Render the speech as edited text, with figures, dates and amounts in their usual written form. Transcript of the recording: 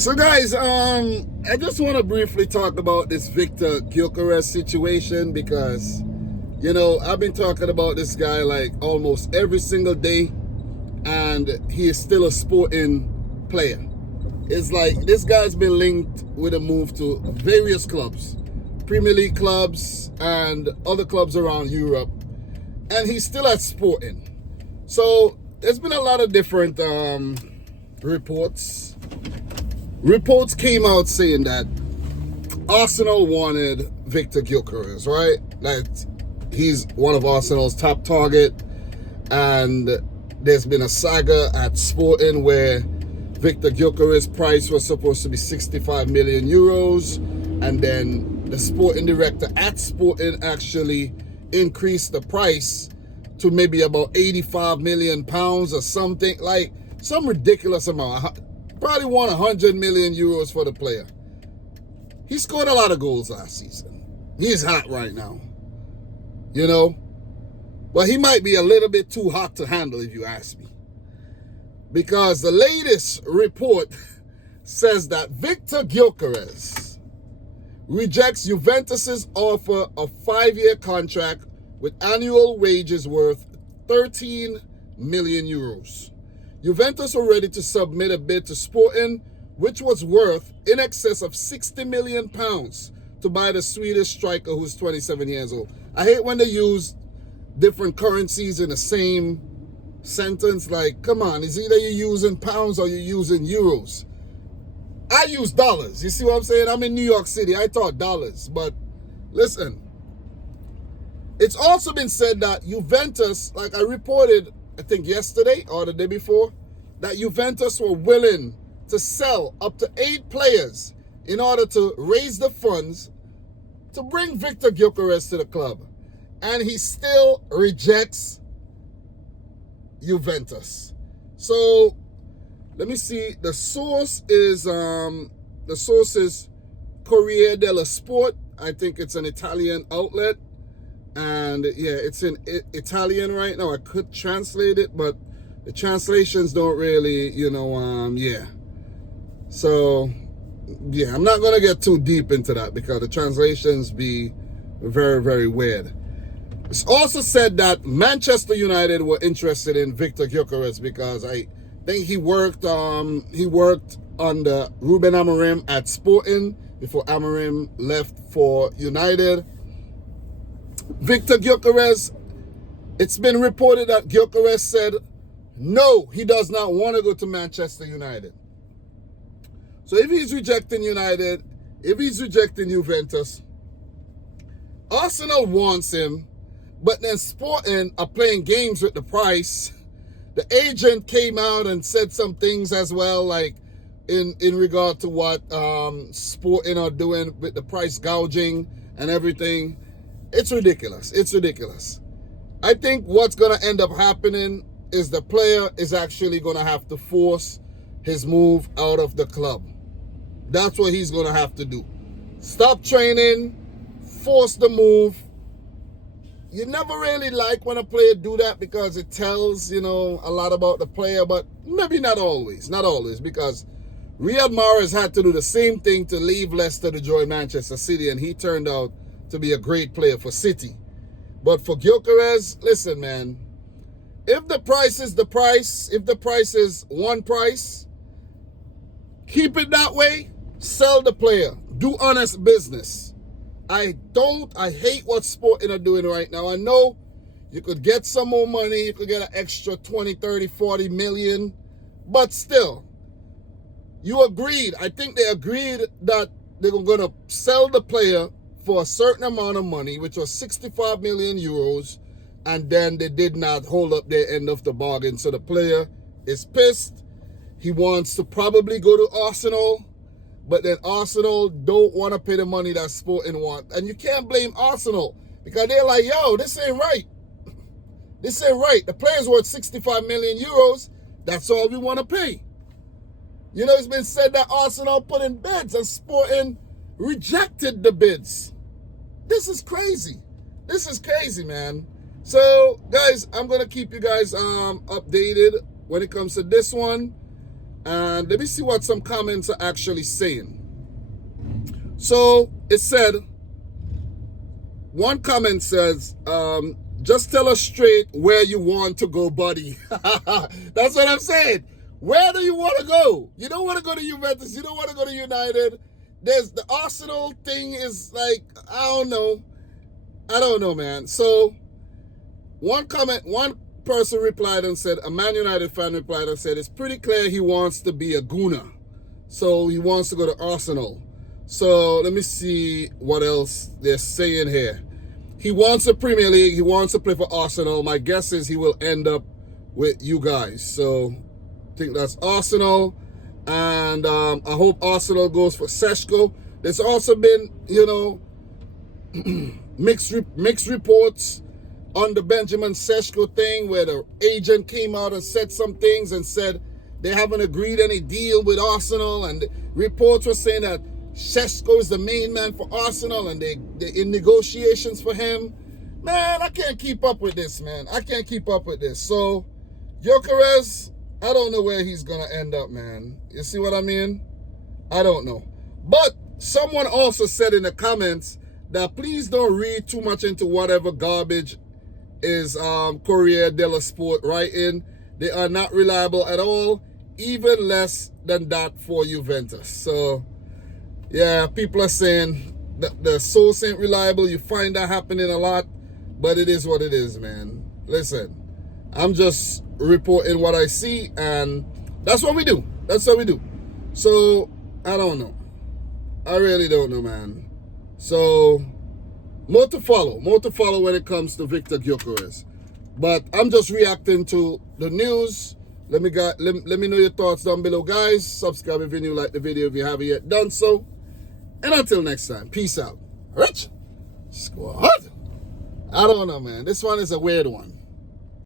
So guys, I just want to briefly talk about this Viktor Gyokeres situation because, I've been talking about this guy like almost every single day, and he is still a sporting player. It's like this guy's been linked with a move to various clubs, Premier League clubs and other clubs around Europe, and he's still at Sporting. So there's been a lot of different reports. Reports came out saying that Arsenal wanted Viktor Gyokeres, right? That he's one of Arsenal's top target, and there's been a saga at Sporting where Viktor Gyokeres' price was supposed to be 65 million euros, and then the sporting director at Sporting actually increased the price to maybe about 85 million pounds or something, like some ridiculous amount. Probably won 100 million euros for the player. He scored a lot of goals last season. He's hot right now, But he might be a little bit too hot to handle, if you ask me. Because the latest report says that Viktor Gyokeres rejects Juventus's offer of 5-year contract with annual wages worth 13 million euros. Juventus were ready to submit a bid to Sporting, which was worth in excess of 60 million pounds to buy the Swedish striker who's 27 years old. I hate when they use different currencies in the same sentence. Like, come on, it's either you're using pounds or you're using euros. I use dollars. You see what I'm saying? I'm in New York City. I thought dollars. But listen, it's also been said that Juventus, like I reported, I think yesterday or the day before, that Juventus were willing to sell up to 8 players in order to raise the funds to bring Viktor Gyokeres to the club. And he still rejects Juventus. So let me see. The source is Corriere dello Sport. I think it's an Italian outlet. And yeah, it's in Italian right now. I could translate it, but the translations don't really, yeah. So, yeah, I'm not going to get too deep into that because the translations be very, very weird. It's also said that Manchester United were interested in Viktor Gyokeres because I think he worked under Ruben Amorim at Sporting before Amorim left for United. Viktor Gyokeres, it's been reported that Gyokeres said no, he does not want to go to Manchester United. So if he's rejecting United, if he's rejecting Juventus, Arsenal wants him, but then Sporting are playing games with the price. The agent came out and said some things as well, like in regard to what Sporting are doing with the price gouging and everything. It's ridiculous. It's ridiculous. I think what's going to end up happening is the player is actually going to have to force his move out of the club. That's what he's going to have to do. Stop training, force the move. You never really like when a player do that because it tells, a lot about the player, but maybe not always. Not always, because Riyad Mahrez had to do the same thing to leave Leicester to join Manchester City, and he turned out to be a great player for City. But for Gyokeres, listen, man, if the price is the price, if the price is one price, keep it that way, sell the player, do honest business. I hate what Sporting are doing right now. I know you could get some more money, you could get an extra 20, 30, 40 million, but still, you agreed, I think they agreed that they were going to sell the player for a certain amount of money, which was 65 million euros, and then they did not hold up their end of the bargain. So the player is pissed. He wants to probably go to Arsenal, but then Arsenal don't want to pay the money that Sporting want. And you can't blame Arsenal because they're like, yo, this ain't right. This ain't right. The player's worth 65 million euros. That's all we want to pay. It's been said that Arsenal put in bids and Sporting rejected the bids. This is crazy. This is crazy, man. So, guys, I'm going to keep you guys updated when it comes to this one. And let me see what some comments are actually saying. So it said, one comment says, just tell us straight where you want to go, buddy. That's what I'm saying. Where do you want to go? You don't want to go to Juventus. You don't want to go to United. There's the Arsenal thing is like, I don't know, man. So one person replied and said, a Man United fan replied and said, it's pretty clear he wants to be a Gooner. So he wants to go to Arsenal. So let me see what else they're saying here. He wants a Premier League. He wants to play for Arsenal. My guess is he will end up with you guys. So I think that's Arsenal. And I hope Arsenal goes for Šeško. There's also been, mixed reports on the Benjamin Šeško thing where the agent came out and said some things and said they haven't agreed any deal with Arsenal. And the reports were saying that Šeško is the main man for Arsenal and they're in negotiations for him. Man, I can't keep up with this, man. I can't keep up with this. So, Gyokeres, I don't know where he's going to end up, man. You see what I mean? I don't know. But someone also said in the comments that please don't read too much into whatever garbage is Corriere dello Sport writing. They are not reliable at all, even less than that for Juventus. So, yeah, people are saying that the source ain't reliable. You find that happening a lot, but it is what it is, man. Listen, I'm just reporting what I see, and that's what we do. That's what we do. So, I don't know. I really don't know, man. So, more to follow when it comes to Viktor Gyokeres. But I'm just reacting to the news. Let me know your thoughts down below, guys. Subscribe if you're new, like the video if you haven't yet done so. And until next time, peace out. Rich Squad. I don't know, man. This one is a weird one.